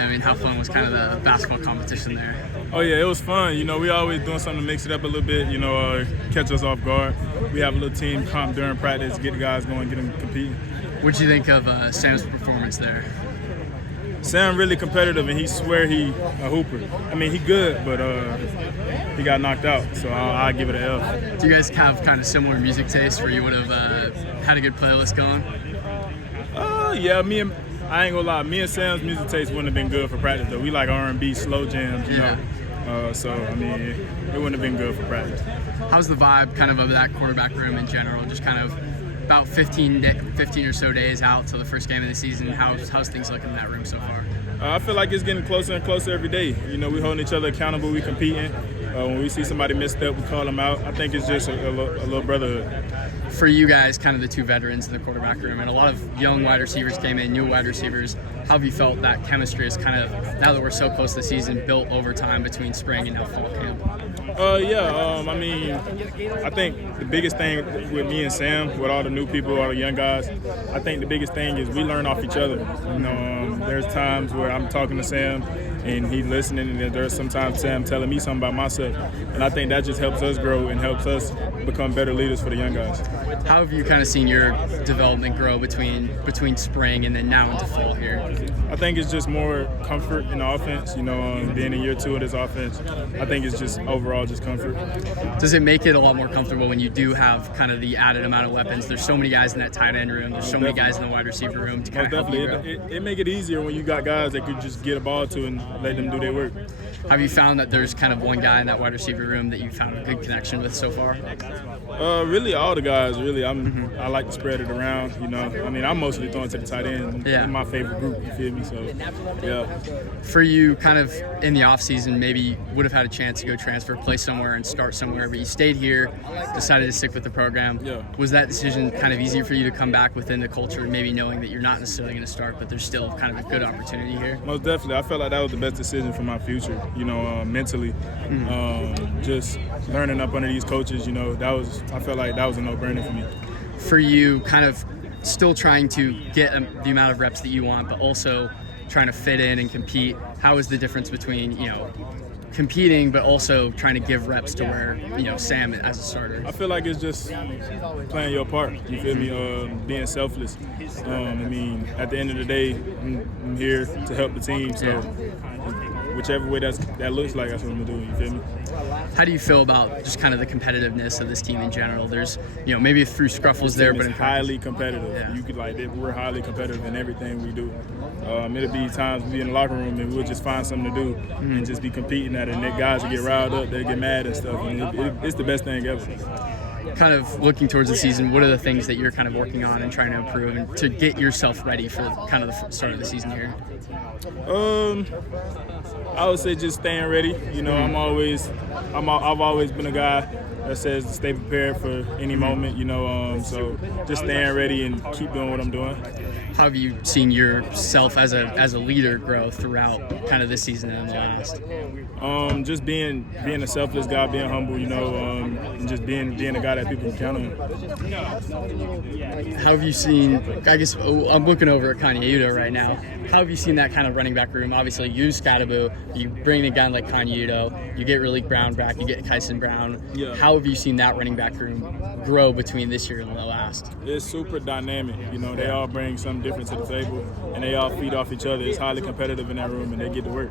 I mean, how fun was kind of the basketball competition there? Oh yeah, it was fun. You know, we always doing something to mix it up a little bit, you know, catch us off guard. We have a little team comp during practice, get the guys going, get them competing. What did you think of Sam's performance there? Sam really competitive, and he swear he a hooper. I mean, he good, but he got knocked out, so I'll give it an L. Do you guys have kind of similar music taste where you would have had a good playlist going? Yeah, I ain't gonna lie, me and Sam's music taste wouldn't have been good for practice though. We like R&B, slow jams, you know. So I mean, it wouldn't have been good for practice. How's the vibe kind of that quarterback room in general? Just kind of about 15 or so days out till the first game of the season. How's things looking in that room so far? I feel like it's getting closer and closer every day. You know, we holding each other accountable, we competing. When we see somebody messed up, we call them out. I think it's just a little brotherhood. For you guys, kind of the two veterans in the quarterback room, and a lot of young wide receivers came in, new wide receivers. How have you felt that chemistry is kind of, now that we're so close to the season, built over time between spring and now fall camp? I mean, I think the biggest thing with me and Sam, with all the new people, all the young guys, I think the biggest thing is we learn off each other. You know, there's times where I'm talking to Sam and he's listening, and there's sometimes Sam telling me something about myself, and I think that just helps us grow and helps us become better leaders for the young guys. How have you kind of seen your development grow between spring and then now into fall here? I think it's just more comfort in the offense, you know, being in year 2 of this offense. I think it's just overall just comfort. Does it make it a lot more comfortable when you do have kind of the added amount of weapons? There's so many guys in that tight end room. There's so many guys in the wide receiver room to kind of help you grow. It make it easier when you got guys that could just get a ball to and let them do their work. Have you found that there's kind of one guy in that wide receiver room that you found a good connection with so far? Really, all the guys. Really, I like to spread it around. You know, I mean, I'm mostly throwing to the tight end. Yeah. In my favorite group. You feel me? So, yeah. For you, kind of in the off season, maybe would have had a chance to go transfer, play somewhere, and start somewhere, but you stayed here, decided to stick with the program. Yeah. Was that decision kind of easier for you to come back within the culture, maybe knowing that you're not necessarily going to start, but there's still kind of a good opportunity here? Most definitely. I felt like that was the best decision for my future. You know, mentally, just learning up under these coaches. You know, I felt like that was a no-brainer for me. For you, kind of still trying to get the amount of reps that you want, but also trying to fit in and compete. How is the difference between, you know, competing but also trying to give reps to where, you know, Sam as a starter? I feel like it's just playing your part. You feel me? Being selfless. I mean, at the end of the day, I'm here to help the team. So whichever way that looks like, that's what I'm gonna do. You feel me? How do you feel about just kind of the competitiveness of this team in general? There's, you know, maybe a few scuffles there, but it's highly competitive. Yeah. You could we're highly competitive in everything we do. It'll be times we be in the locker room and we'll just find something to do and just be competing at it. And the guys will get riled up, they get mad and stuff. And it's the best thing ever. Kind of looking towards the season, what are the things that you're kind of working on and trying to improve and to get yourself ready for kind of the start of the season here? I would say just staying ready. You know, I've always been a guy that says to stay prepared for any moment. You know, so just staying ready and keep doing what I'm doing. How have you seen yourself as a leader grow throughout kind of this season and the last? Just being a selfless guy, being humble, you know, and just being a guy that people can count on. How have you seen, I guess, I'm looking over at Kanye right now. How have you seen that kind of running back room? Obviously, you use Scottaboo, you bring in a guy like Kanye, you get Raleek Brown back, you get Kyson Brown. Yeah. How have you seen that running back room grow between this year and the last? It's super dynamic. You know, they all bring something different to the table, and they all feed off each other. It's highly competitive in that room, and they get to work.